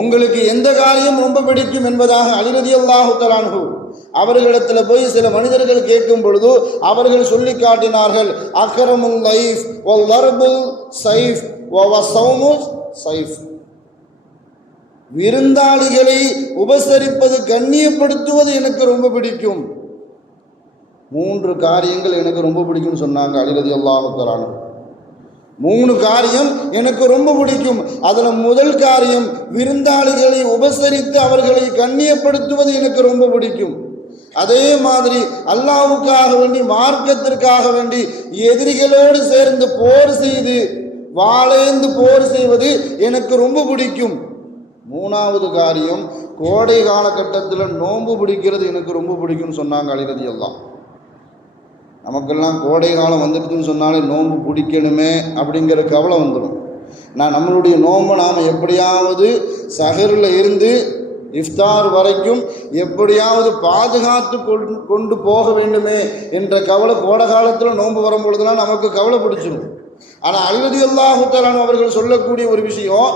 உங்களுக்கு எந்த காரியம் ரொம்ப பிடிக்கும் என்பதாக அலி ரலியல்லாஹு தஆலா அவர்களிடத்தில் போய் சில மனிதர்கள் கேட்கும் பொழுது அவர்கள் சொல்லி காட்டினார்கள், அக்ரமுல் லைஃப் வல் லர்புல் சைஃப் வ ஸௌமு சைஃப், விருந்தாளிகளை உபசரிப்பது, கண்ணியப்படுத்துவது எனக்கு ரொம்ப பிடிக்கும். 3 காரியங்கள் எனக்கு ரொம்ப பிடிக்கும்னு சொன்னாங்க அலி ரலியல்லாஹு தஆலா. 3 காரியம் எனக்கு ரொம்ப பிடிக்கும். அதில் முதல் காரியம், விருந்தாளிகளை உபசரித்து அவர்களை கண்ணியப்படுத்துவது எனக்கு ரொம்ப பிடிக்கும். அதே மாதிரி அல்லாஹ்வுக்காக வேண்டி, மார்க்கத்திற்காக வேண்டி எதிரிகளோடு சேர்ந்து போர் செய்து வாளேந்து போர் செய்வது எனக்கு ரொம்ப பிடிக்கும். 3வது காரியம், கோடை காலகட்டத்தில் நோன்பு பிடிக்கிறது எனக்கு ரொம்ப பிடிக்கும்னு சொன்னாங்க அலி ரலியல்லாஹு. நமக்கெல்லாம் கோடை காலம் வந்துடுதுன்னு சொன்னாலே நோன்பு பிடிக்கணுமே அப்படிங்கிற கவலை வந்துடும். நம்மளுடைய நோன்பை நாம் எப்படியாவது சஹரில் இருந்து இஃப்தார் வரைக்கும் எப்படியாவது பாதுகாத்து கொண்டு போக வேண்டுமே என்ற கவலை கோடை காலத்தில் நோன்பு வரும்பொழுதுலாம் நமக்கு கவலை பிடிச்சிடும். ஆனால் அலி ரலியல்லாஹு தஆலா அவர்கள் சொல்லக்கூடிய ஒரு விஷயம்,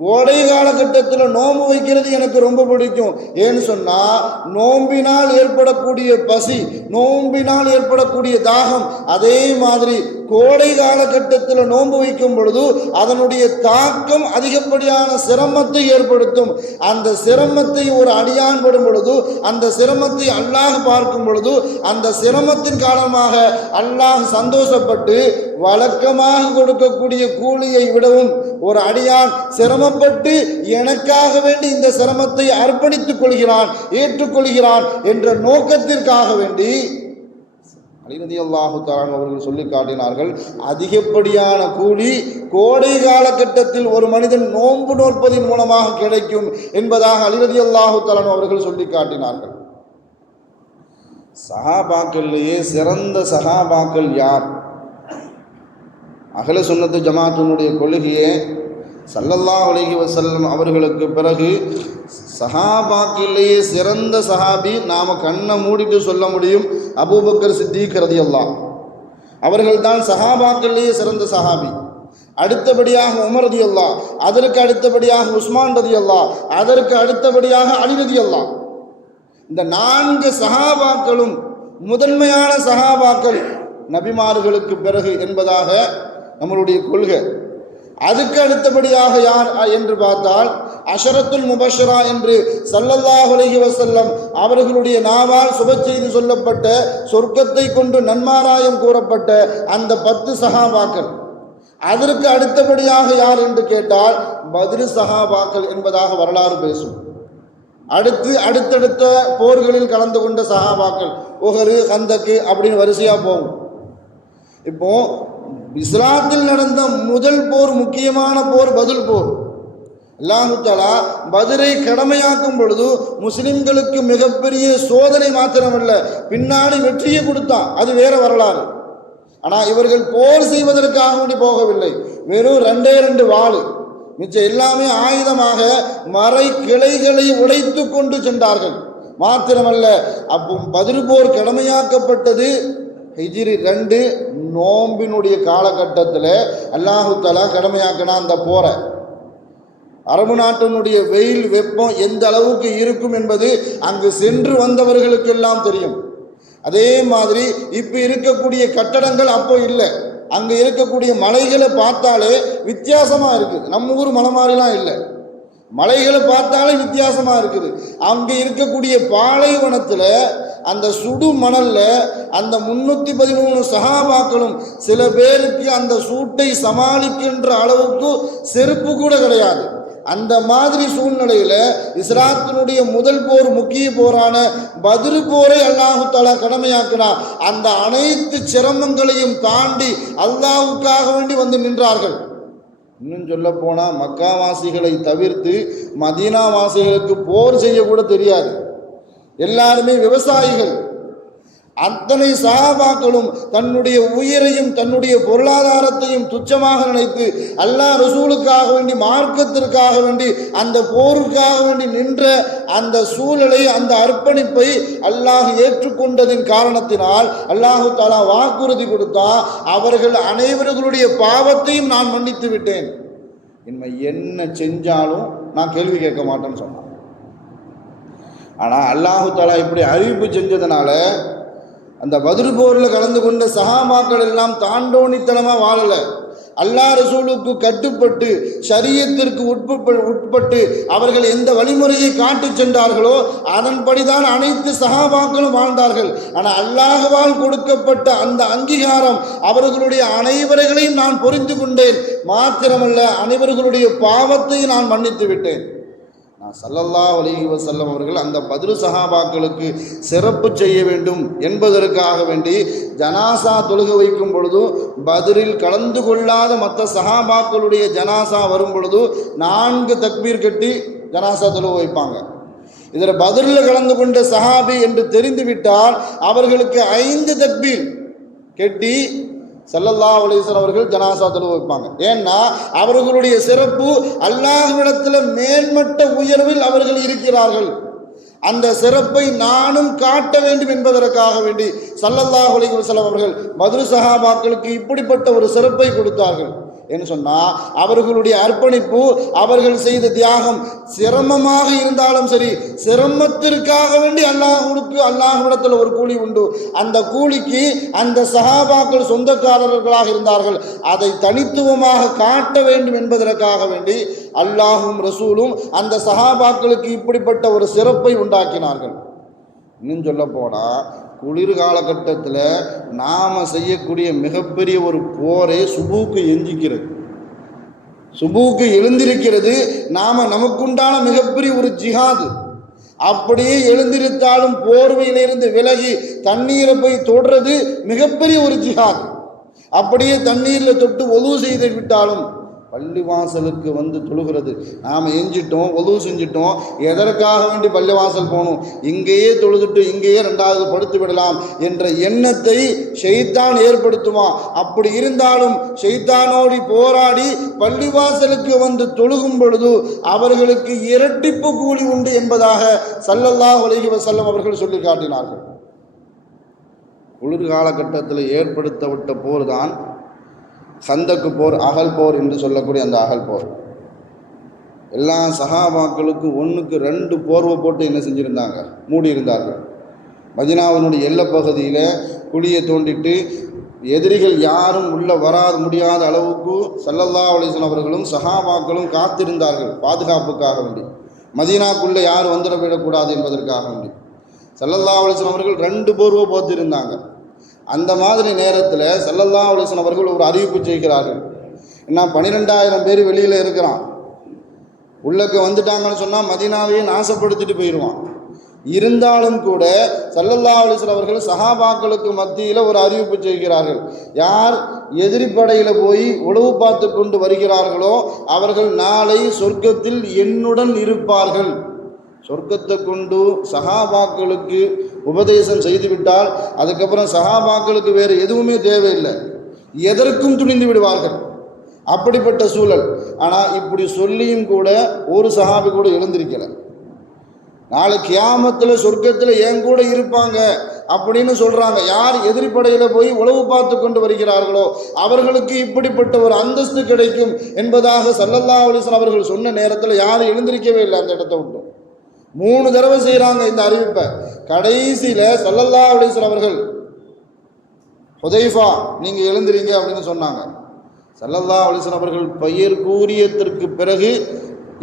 கோடை காலகட்டத்தில் நோன்பு வைக்கிறது எனக்கு ரொம்ப பிடிக்கும். ஏன்னு சொன்னால், நோம்பினால் ஏற்படக்கூடிய பசி, நோம்பினால் ஏற்படக்கூடிய தாகம், அதே மாதிரி கோடை காலகட்டத்தில் நோன்பு வைக்கும் பொழுது அதனுடைய தாக்கம் அதிகப்படியான சிரமத்தை ஏற்படுத்தும். அந்த சிரமத்தை ஒரு அடியான் படும் பொழுது, அந்த சிரமத்தை அல்லாஹ் பார்க்கும் பொழுது, அந்த சிரமத்தின் காரணமாக அல்லாஹ் சந்தோஷப்பட்டு வழக்கமாக கொடுக்கக்கூடிய கூலியை விடவும் ஒரு அடியான் சிரமப்பட்டு எனக்காக வேண்டி இந்த சிரமத்தை அர்ப்பணித்துக் கொள்கிறான், ஏற்றுக்கொள்கிறான் என்ற நோக்கத்திற்காக வேண்டி அலி ரலியல்லாஹு தஆலா அவர்கள் சொல்லி காட்டினார்கள். அதிகப்படியான கூலி கோடை காலகட்டத்தில் ஒரு மனிதன் நோன்பு நோற்பதின் மூலமாக கிடைக்கும் என்பதாக அலி ரலியல்லாஹு தஆலா அவர்கள் சொல்லி காட்டினார்கள். சஹாபாக்களிலேயே சிறந்த சஹாபாக்கள் யார்? அஹ்ல சுன்னத்து ஜமாஅத்தினுடைய கொள்கையே ஸல்லல்லாஹு அலைஹி வஸல்லம் அவர்களுக்கு பிறகு சஹாபாக்களிலேயே சிறந்த சஹாபி நாம் கண்ணை மூடிட்டு சொல்ல முடியும், அபூபக்கர் சித்திக் ரலியல்லாஹு அவர்கள் தான் சஹாபாக்களிலேயே சிறந்த சஹாபி. அடுத்தபடியாக உமர் ரலியல்லாஹு, அதற்கு அடுத்தபடியாக உஸ்மான் ரலியல்லாஹு, அதற்கு அடுத்தபடியாக அலி ரலியல்லாஹு. இந்த 4 சஹாபாக்களும் முதன்மையான சஹாபாக்கள் நபிமார்களுக்கு பிறகு என்பதாக நம்மளுடைய கொள்கை. அதுக்கு அடுத்தபடியாக யார் என்று பார்த்தால் அஷரத்துல் முபஷரா என்று ஸல்லல்லாஹு அலைஹி வஸல்லம் அவர்களுடைய நாவால் சுப செய்தி சொல்லப்பட்ட, சொர்க்கத்தை கொண்டு நன்மாராயம் கூறப்பட்ட அந்த 10 சஹாபாக்கள். அதற்கு அடுத்தபடியாக யார் என்று கேட்டால் பத்ரு சஹாபாக்கள் என்பதாக வரலாறு பேசும். அடுத்தடுத்த போர்களில் கலந்து கொண்ட சஹாபாக்கள், உஹது, கந்தக்கு அப்படின்னு வரிசையாக போகும். இப்போ இஸ்லாத்தில் நடந்த முதல் போர், முக்கியமான போர் பத்ர் போர். அல்லாஹ் தஆலா பத்ரை கடமையாக்கும் பொழுது முஸ்லிம்களுக்கு மிகப்பெரிய சோதனை மாத்திரமல்ல, பின்னாடி வெற்றியை கொடுத்தான், அது வேற வரலாறு. ஆனால் இவர்கள் போர் செய்வதற்காக வேண்டி போகவில்லை, வெறும் 2 வாள், மிச்சம் எல்லாமே ஆயுதமாக மறை கிளைகளை உடைத்து கொண்டு சென்றார்கள். மாத்திரமல்ல, அப்போ பத்ர் போர் கடமையாக்கப்பட்டது ஹிஜ்ரி 2 நோம்பினுடைய காலகட்டத்தில் அல்லாஹு தஆலா கடமையாக்கினா அந்த போரை. அரபு நாட்டினுடைய வெயில் வெப்பம் எந்த அளவுக்கு இருக்கும் என்பது அங்கு சென்று வந்தவர்களுக்கெல்லாம் தெரியும். அதே மாதிரி இப்போ இருக்கக்கூடிய கட்டடங்கள் அப்போ இல்லை. அங்கே இருக்கக்கூடிய மலைகளை பார்த்தாலே வித்தியாசமாக இருக்குது. நம்ம ஊர் மலை மாதிரிலாம் இல்லை, மலைகளை பார்த்தாலே வித்தியாசமாக இருக்குது. அங்கே இருக்கக்கூடிய பாலைவனத்தில் அந்த சுடு மணலில் அந்த 313 சஹாபாக்களும் சில பேருக்கு அந்த சூட்டை சமாளிக்கின்ற அளவுக்கு செருப்பு கூட கிடையாது. அந்த மாதிரி சூழ்நிலையில் இஸ்லாத்தினுடைய முதல் போர், முக்கிய போரான பத்ர் போரை அல்லாஹு தஆலா கடமையாக்கினார். அந்த அனைத்து சிரமங்களையும் தாண்டி அல்லாஹ்வுக்காக வேண்டி வந்து நின்றார்கள். இன்னும் சொல்ல போனால் மக்காவாசிகளை தவிர்த்து மதீனாவாசிகளுக்கு போர் செய்யக்கூட தெரியாது, எல்லாருமே விவசாயிகள். அத்தனை சஹாபாக்களும் தன்னுடைய உயிரையும் தன்னுடைய பொருளாதாரத்தையும் துச்சமாக நினைத்து அல்லாஹ் ரசூலுக்காக வேண்டி, மார்க்கத்திற்காக வேண்டி, அந்த போருக்காக வேண்டி நின்ற அந்த சூழலை, அந்த அர்ப்பணிப்பை அல்லாஹ் ஏற்றுக்கொண்டதின் காரணத்தினால் அல்லாஹு தஆலா வாக்குறுதி கொடுத்தா, அவர்கள் அனைவர்களுடைய பாவத்தையும் நான் மன்னித்து விட்டேன், இனிமே என்ன செஞ்சாலும் நான் கேள்வி கேட்க மாட்டேன்னு சொன்னான். ஆனால் அல்லாஹு தஆலா இப்படி அறிவிப்பு செஞ்சதுனால அந்த பத்ர் போரில் கலந்து கொண்ட சஹாபாக்கள் எல்லாம் தாண்டோணித்தனமாக வாழலை. அல்லாஹ் ரசூலுக்கு கட்டுப்பட்டு ஷரியத்திற்கு உட்பட்டு அவர்கள் எந்த வழிமுறையை காட்டி சென்றார்களோ அதன்படிதான் அனைத்து சஹாபாக்களும் வாழ்ந்தார்கள். ஆனால் அல்லாஹ்வால் கொடுக்கப்பட்ட அந்த அங்கீகாரம் அவர்களுடைய அனைவர்களையும் நான் புரிந்து கொண்டேன், மாத்திரமல்ல அனைவர்களுடைய பாவத்தை நான் மன்னித்து விட்டேன். ஸல்லல்லாஹு அலைஹி வஸல்லம் அவர்கள் அந்த பத்ர் சஹாபாக்களுக்கு சிறப்பு செய்ய வேண்டும் என்பதற்காக வேண்டி ஜனாசா தொழுக வைக்கும் பொழுது பத்ரில் கலந்து கொள்ளாத மற்ற சஹாபாக்களுடைய ஜனாசா வரும் பொழுது 4 தக்பீர் கட்டி ஜனாசா தொழுக வைப்பாங்க. இதில் பத்ரில் கலந்து கொண்ட சஹாபி என்று தெரிந்துவிட்டால் அவர்களுக்கு 5 தக்பீர் கட்டி ஸல்லல்லாஹு அலைஹி வஸல்லம் அவர்கள் ஜனாசா தொழுக வைப்பாங்க. ஏன்னா அவர்களுடைய சிறப்பு அல்லாஹ்விடத்தில் மேல்மட்ட உயர்வில் அவர்கள் இருக்கிறார்கள். அந்த சிறப்பை நானும் காட்ட வேண்டும் என்பதற்காக வேண்டி ஸல்லல்லாஹு அலைஹி வஸல்லம் அவர்கள் பத்ர் சஹாபாக்களுக்கு இப்படிப்பட்ட ஒரு சிறப்பை கொடுத்தார்கள். என்று சொன்னால் அவர்களுடைய அர்ப்பணிப்பு, அவர்கள் செய்த தியாகம் சிரமமாக இருந்தாலும் சரி, சிரமத்திற்காக வேண்டி அல்லாஹ்விடத்தில் ஒரு கூலி உண்டு. அந்த கூலிக்கு அந்த சஹாபாக்கள் சொந்தக்காரர்களாக இருந்தார்கள். அதை தனித்துவமாக காட்ட வேண்டும் என்பதற்காக வேண்டி அல்லாஹும் ரசூலும் அந்த சஹாபாக்களுக்கு இப்படிப்பட்ட ஒரு சிறப்பை உண்டாக்கினார்கள். இன்னும் சொல்ல போனால் குளிர் காலகட்டத்தில் நாம் செய்யக்கூடிய மிகப்பெரிய ஒரு போரே சுபூக்கு எஞ்சிக்கிறது, சுபூக்கு எழுந்திருக்கிறது. நமக்குண்டான மிகப்பெரிய ஒரு ஜிஹாது. அப்படியே எழுந்திருத்தாலும் போர்வையிலிருந்து விலகி தண்ணீரை போய் தொடுறது மிகப்பெரிய ஒரு ஜிஹாது. அப்படியே தண்ணீரில் தொட்டு ஒது செய்து விட்டாலும் பள்ளிவாசலுக்கு வந்து தொழுகிறது. நாம் எஞ்சிட்டோம், ஒது செஞ்சிட்டோம், எதற்காக வேண்டி பள்ளிவாசல் போகணும், இங்கேயே தொழுதுட்டு இங்கேயே 2வது படுத்து விடலாம் என்ற எண்ணத்தை ஷைத்தான் ஏற்படுத்துமா. அப்படி இருந்தாலும் ஷைத்தானோடி போராடி பள்ளிவாசலுக்கு வந்து தொழுகும் பொழுது அவர்களுக்கு இரட்டிப்பு கூலி உண்டு என்பதாக ஸல்லல்லாஹு அலைஹி வஸல்லம் அவர்கள் சொல்லி காட்டினார்கள். குளிர் காலகட்டத்தில் ஏற்படுத்தப்பட்ட போர் தான் சந்தக்கு போர், அகல் போர் என்று சொல்லக்கூடிய அந்த அகல் போர். எல்லா சஹாபாக்களுக்கும் 1க்கு 2 போர்வை போட்டு என்ன செஞ்சுருந்தாங்க, மூடி இருந்தார்கள். மதீனாவினுடைய எல்லைப்பகுதியில் குழியை தோண்டிட்டு எதிரிகள் யாரும் உள்ள முடியாத அளவுக்கு ஸல்லல்லாஹு அலைஹி வஸல்லம் அவர்களும் சஹாபாக்களும் காத்திருந்தார்கள், பாதுகாப்புக்காக வேண்டி. மதீனாக்குள்ளே யாரும் வந்துடவிடக்கூடாது என்பதற்காக வேண்டி ஸல்லல்லாஹு அலைஹி வஸல்லம் அவர்கள் 2 போர்வை போத்திருந்தாங்க. அந்த மாதிரி நேரத்தில் ஸல்லல்லாஹு அலைஹி வஸல்லம் அவர்கள் ஒரு அறிவிப்பு செய்கிறார்கள். என்ன, 12,000 பேர் வெளியில் இருக்கிறான், உள்ளக்கு வந்துட்டாங்கன்னு சொன்னால் மதீனாவையே நாசப்படுத்திட்டு போயிடுவான். இருந்தாலும் கூட ஸல்லல்லாஹு அலைஹி வஸல்லம் அவர்கள் சஹாபாக்களுக்கு மத்தியில் ஒரு அறிவிப்பு செய்கிறார்கள். யார் எதிரி படையில் போய் உளவு பார்த்து கொண்டு வருகிறார்களோ அவர்கள் நாளை சொர்க்கத்தில் என்னுடன் இருப்பார்கள். சொர்க்கத்தை கொண்டு சஹாபாக்களுக்கு உபதேசம் செய்துவிட்டால் அதுக்கப்புறம் சஹாபாக்களுக்கு வேறு எதுவுமே தேவையில்லை, எதற்கும் துணிந்து விடுவார்கள். அப்படிப்பட்ட சூழல். ஆனால் இப்படி சொல்லியும் கூட ஒரு சஹாபி கூட எழுந்திருக்கலை. நாளை கியாமத்தில் சொர்க்கத்தில் என் கூட இருப்பாங்க அப்படின்னு சொல்கிறாங்க. யார் எதிரிப்படையில் போய் உளவு பார்த்து கொண்டு வருகிறார்களோ அவர்களுக்கு இப்படிப்பட்ட ஒரு அந்தஸ்து கிடைக்கும் என்பதாக ஸல்லல்லாஹு அலைஹி வஸல்லம் அவர்கள் சொன்ன நேரத்தில் யாரும் எழுந்திருக்கவே இல்லை அந்த இடத்த விட்டு. 3 தடவை செய்கிறாங்க இந்த அறிவிப்பை. கடைசியில் ஸல்லல்லாஹு அலைஹி வஸல்லம் அவர்கள் ஹுதைஃபா நீங்கள் எழுந்திரீங்க அப்படின்னு சொன்னாங்க. ஸல்லல்லாஹு அலைஹி வஸல்லம் அவர்கள் பெயர் கூறியதற்கு பிறகு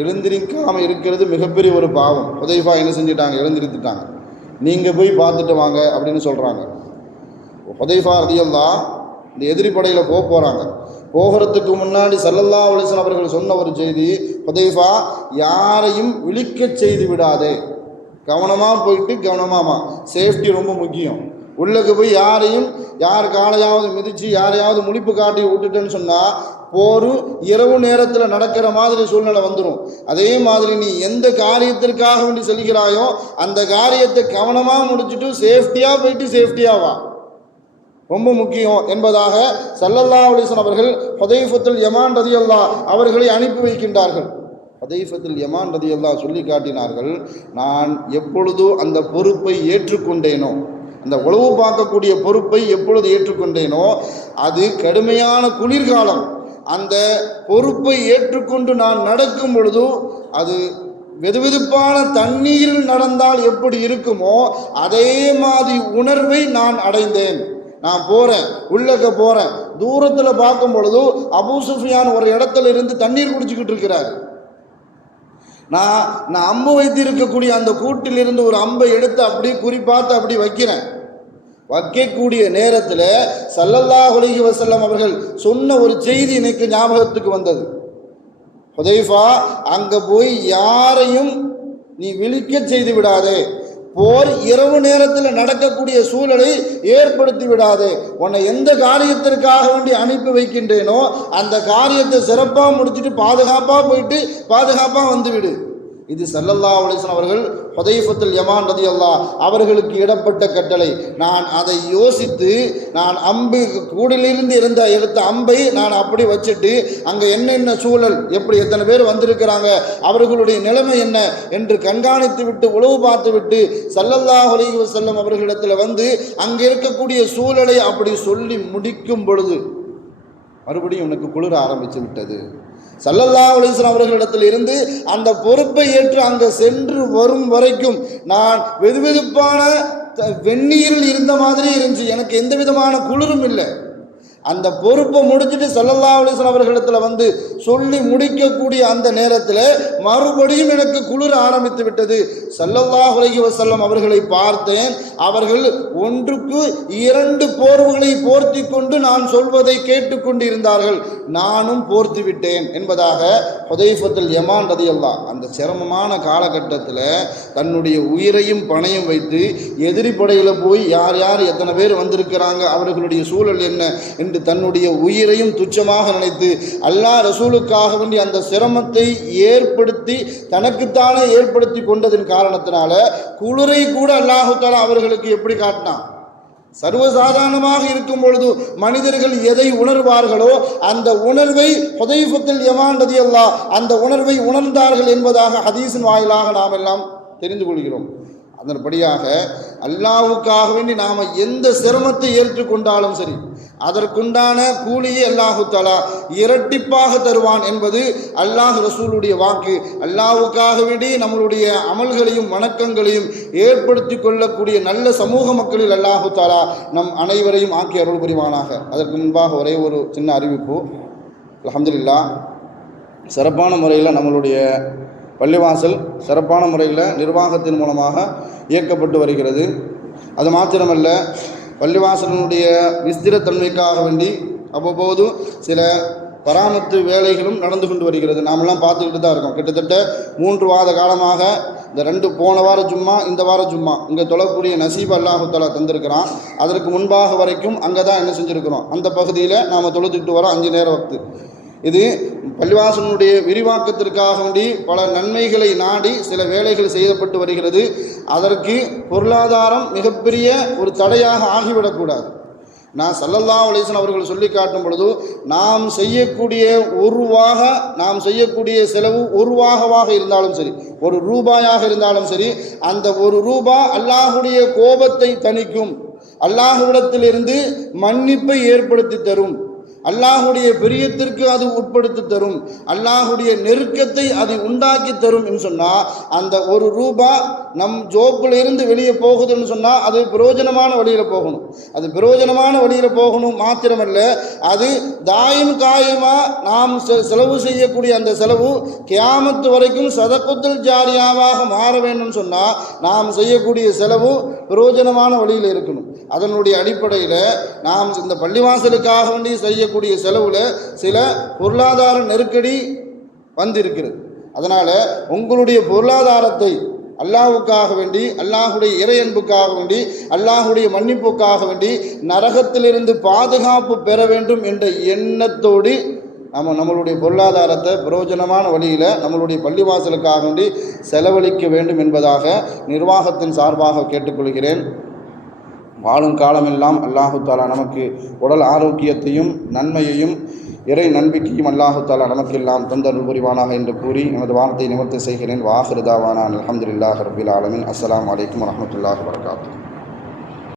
எழுந்திருக்காமல் இருக்கிறது மிகப்பெரிய ஒரு பாவம். ஹுதைஃபா என்ன செஞ்சிட்டாங்க, எழுந்திருத்துட்டாங்க. நீங்கள் போய் பார்த்துட்டு வாங்க அப்படின்னு சொல்கிறாங்க. ஹுதைஃபா ரலியல்லாஹு இந்த எதிரி படையில் போகிறாங்க. போகிறதுக்கு முன்னாடி ஸல்லல்லாஹு அலைஹி வஸல்லம் அவர்கள் சொன்ன ஒரு செய்தி, ஹுதைஃபா யாரையும் விழிக்க செய்து விடாதே, கவனமாக போயிட்டு கவனமாமா, சேஃப்டி ரொம்ப முக்கியம். உள்ளக்கு போய் யார் காலையாவது மிதித்து யாரையாவது முழிப்பு காட்டி விட்டுட்டேன்னு சொன்னால் போர் இரவு நேரத்தில் நடக்கிற மாதிரி சூழ்நிலை வந்துடும். அதே மாதிரி நீ எந்த காரியத்திற்காக வேண்டி செல்கிறாயோ அந்த காரியத்தை கவனமாக முடிச்சுட்டு சேஃப்டியாக போயிட்டு சேஃப்டியாக வா, ரொம்ப முக்கியம் என்பதாக ஸல்லல்லாஹு அலைஹி வஸல்லம் அவர்கள் ஹுதைஃபத்துல் யமான் ரலியல்லாஹு அவர்களை அனுப்பி வைக்கின்றார்கள். ஹுதைஃபத்துல் யமான் ரலியல்லாஹு சொல்லி காட்டினார்கள், நான் எப்பொழுது அந்த பொறுப்பை ஏற்றுக்கொண்டேனோ, அந்த உளவு பார்க்கக்கூடிய பொறுப்பை எப்பொழுது ஏற்றுக்கொண்டேனோ அது கடுமையான குளிர்காலம். அந்த பொறுப்பை ஏற்றுக்கொண்டு நான் நடக்கும் பொழுது அது வெதுவெதுப்பான தண்ணீரில் நடந்தால் எப்படி இருக்குமோ அதே மாதிரி உணர்வை நான் அடைந்தேன். நான் போகிறேன், உள்ளக்க போகிறேன், தூரத்தில் பார்க்கும் பொழுது அபூ சுஃபியான் ஒரு இடத்துல இருந்து தண்ணீர் குடிச்சிக்கிட்டு இருக்கிறார். நான் அம்பு வைத்திருக்கக்கூடிய அந்த கூட்டிலிருந்து ஒரு அம்பை எடுத்து அப்படி குறிப்பாத்து அப்படி வைக்கிறேன். வைக்கக்கூடிய நேரத்தில் ஸல்லல்லாஹு அலைஹி வஸல்லம் அவர்கள் சொன்ன ஒரு செய்தி எனக்கு ஞாபகத்துக்கு வந்தது. ஹுதைஃபா, அங்கே போய் யாரையும் நீ விழிக்க செய்து விடாதே, போர் இரவு நேரத்தில் நடக்கக்கூடிய சூழலை ஏற்படுத்தி விடாதே, உன்னை எந்த காரியத்திற்காக வேண்டி அனுப்பி வைக்கின்றேனோ அந்த காரியத்தை சிறப்பாக முடிச்சுட்டு பாதுகாப்பாக போயிட்டு பாதுகாப்பாக வந்துவிடு. இது ஸல்லல்லாஹு அலைஹி வஸல்லம் அவர்கள் ஹுதைஃபத்துல் யமான் ரலியல்லாஹு அவர்களுக்கு இடப்பட்ட கட்டளை. நான் அதை யோசித்து நான் அம்பு கூடிலிருந்து எடுத்த அம்பை நான் அப்படி வச்சுட்டு அங்கே என்னென்ன சூழல், எப்படி எத்தனை பேர் வந்திருக்கிறாங்க, அவர்களுடைய நிலைமை என்ன என்று கண்காணித்து விட்டு உளவு பார்த்து விட்டு ஸல்லல்லாஹு அலைஹி வஸல்லம் அவர்களிடத்தில் வந்து அங்கே இருக்கக்கூடிய சூழலை அப்படி சொல்லி முடிக்கும் பொழுது மறுபடியும் எனக்கு குளிர ஆரம்பித்து விட்டது. ஸல்லல்லாஹு அலைஹி வஸல்லம் அவர்களிடத்தில் இருந்து அந்த பொறுப்பை ஏற்று அங்கே சென்று வரும் வரைக்கும் நான் வெதுவெதுப்பான வெந்நீரில் இருந்த மாதிரி இருந்துச்சு. எனக்கு எந்த விதமான குளிரும் இல்லை. அந்த பொறுப்பை முடிச்சுட்டு ஸல்லல்லாஹு அலைஹி வஸல்லம் அவர்களிடத்தில் வந்து சொல்லி முடிக்கக்கூடிய அந்த நேரத்தில் மறுபடியும் எனக்கு குளிர ஆரம்பித்து விட்டது. ஸல்லல்லாஹு அலைஹி வஸல்லம் அவர்களை பார்த்தேன். அவர்கள் ஒன்றுக்கு 2 போர்வுகளை போர்த்தி கொண்டு நான் சொல்வதை கேட்டுக்கொண்டு இருந்தார்கள். நானும் போர்த்தி விட்டேன் என்பதாக ஹுதைஃபத்துல் யமான் ரலியல்லாஹு அந்த சிரமமான காலகட்டத்தில் தன்னுடைய உயிரையும் பணையும் வைத்து எதிரி படையில் போய் யார் யார் எத்தனை பேர் வந்திருக்கிறாங்க, அவர்களுடைய சூழல் என்ன என்று தன்னுடைய உயிரையும் துச்சமாக நினைத்து அல்லாஹ் ரசூலுக்காக வேண்டி அந்த சிரமத்தை ஏற்படுத்தி தனக்குத்தானே ஏற்படுத்தி கொண்டதன் காரணத்தினால குளிரை கூட அல்லாஹு தஆலா அவர்களுக்கு எப்படி காட்டினான்? சர்வசாதாரணமாக இருக்கும் பொழுது மனிதர்கள் எதை உணர்வார்களோ அந்த உணர்வை ஹுதைஃபத்துல் யமான் ரலியல்லாஹு அந்த உணர்வை உணர்ந்தார்கள் என்பதாக ஹதீஸின் வாயிலாக நாம் எல்லாம் தெரிந்து கொள்கிறோம். அதன்படியாக அல்லாஹ்வுக்காக வேண்டி நாம் எந்த சிரமத்தை ஏற்றுக்கொண்டாலும் சரி அதற்குண்டான கூலியை அல்லாஹு தஆலா இரட்டிப்பாக தருவான் என்பது அல்லாஹ் ரசூலுடைய வாக்கு. அல்லாஹ்வுக்காக வேண்டி நம்மளுடைய அமல்களையும் வணக்கங்களையும் ஏற்படுத்தி கொள்ளக்கூடிய நல்ல சமூக மக்களில் அல்லாஹு தஆலா நம் அனைவரையும் ஆக்கி அருள் புரிவானாக. அதற்கு முன்பாக ஒரே ஒரு சின்ன அறிவிப்பு. அல்ஹம்துலில்லாஹ், சிறப்பான முறையில் நம்மளுடைய பள்ளிவாசல் சிறப்பான முறையில் நிர்வாகத்தின் மூலமாக இயக்கப்பட்டு வருகிறது. அது மாத்திரமல்ல, பள்ளிவாசலினுடைய விஸ்திரத்தன்மைக்காக வேண்டி அவ்வப்போது சில பராமத்து வேலைகளும் நடந்து கொண்டு வருகிறது. நாமெல்லாம் பார்த்துக்கிட்டு தான் இருக்கோம். கிட்டத்தட்ட 3 வார காலமாக இந்த 2 போன வார ஜும்மா இந்த வார ஜும்மா இங்கே தொழக்கூடிய நசீப் அல்லாஹு தஆலா தந்திருக்கிறான். அதற்கு முன்பாக வரைக்கும் அங்கே தான் என்ன செஞ்சுருக்கிறோம், அந்த பகுதியில் நாம் தொழுதுட்டு வரோம் 5 நேர வக்து. இது பள்ளிவாசலுடைய விரிவாக்கத்திற்காக வேண்டி பல நன்மைகளை நாடி சில வேலைகள் செய்யப்பட்டு வருகிறது. அதற்கு பொருளாதாரம் மிகப்பெரிய ஒரு தடையாக ஆகிவிடக்கூடாது. நான் ஸல்லல்லாஹு அலைஹி வஸல்லம் அவர்கள் சொல்லி காட்டும் பொழுது நாம் செய்யக்கூடிய நாம் செய்யக்கூடிய செலவு 1 ரூபாவாக இருந்தாலும் சரி, 1 ரூபாயாக இருந்தாலும் சரி, அந்த 1 ரூபாய் அல்லாஹுடைய கோபத்தை தணிக்கும், அல்லாஹ்விடத்திலிருந்து மன்னிப்பை ஏற்படுத்தி தரும், அல்லாஹுடைய பிரியத்திற்கு அது உட்படுத்தி தரும், அல்லாஹுடைய நெருக்கத்தை அது உண்டாக்கி தரும் என்று சொன்னால் அந்த 1 ரூபாய் நம் ஜோப்பில் இருந்து வெளியே போகுதுன்னு சொன்னால் அது பிரயோஜனமான வழியில் போகணும். அது பிரயோஜனமான வழியில் போகணும் மாத்திரமல்ல, அது தாயும் காயமாக நாம் செலவு செய்யக்கூடிய அந்த செலவு கியாமத்து வரைக்கும் சதகுத்துல் ஜாரியாவாக மாற வேண்டும் சொன்னால் நாம் செய்யக்கூடிய செலவு பிரயோஜனமான வழியில் இருக்கணும். அதனுடைய அடிப்படையில் நாம் இந்த பள்ளிவாசலுக்காக வேண்டி செய்யக்கூடிய செலவில் சில பொருளாதார நெருக்கடி வந்திருக்கிறது. அதனால் உங்களுடைய பொருளாதாரத்தை அல்லாஹ்வுக்காக வேண்டி, அல்லாஹுடைய இறை அன்புக்காக வேண்டி, அல்லாஹுடைய மன்னிப்புக்காக வேண்டி, நரகத்திலிருந்து பாதுகாப்பு பெற வேண்டும் என்ற எண்ணத்தோடு நம்மளுடைய பொருளாதாரத்தை பிரயோஜனமான வழியில் நம்மளுடைய பள்ளிவாசலுக்காக வேண்டி செலவழிக்க வேண்டும் என்பதாக நிர்வாகத்தின் சார்பாக கேட்டுக்கொள்கிறேன். வாழும் காலமெல்லாம் அல்லாஹு தஆலா நமக்கு உடல் ஆரோக்கியத்தையும் நன்மையையும் இறை நம்பிக்கையும் அல்லாஹு தஆலா நமக்கெல்லாம் தந்தருள் புரிவானாக என்று கூறி எனது வார்த்தையை நிவர்த்தி செய்கிறேன். வாஹிரு தாவானா அல்ஹம்துலில்லாஹி ரப்பில் ஆலமீன். அஸ்ஸலாமு அலைக்கும் வரஹ்மத்துல்லாஹி வபரகாத்துஹு.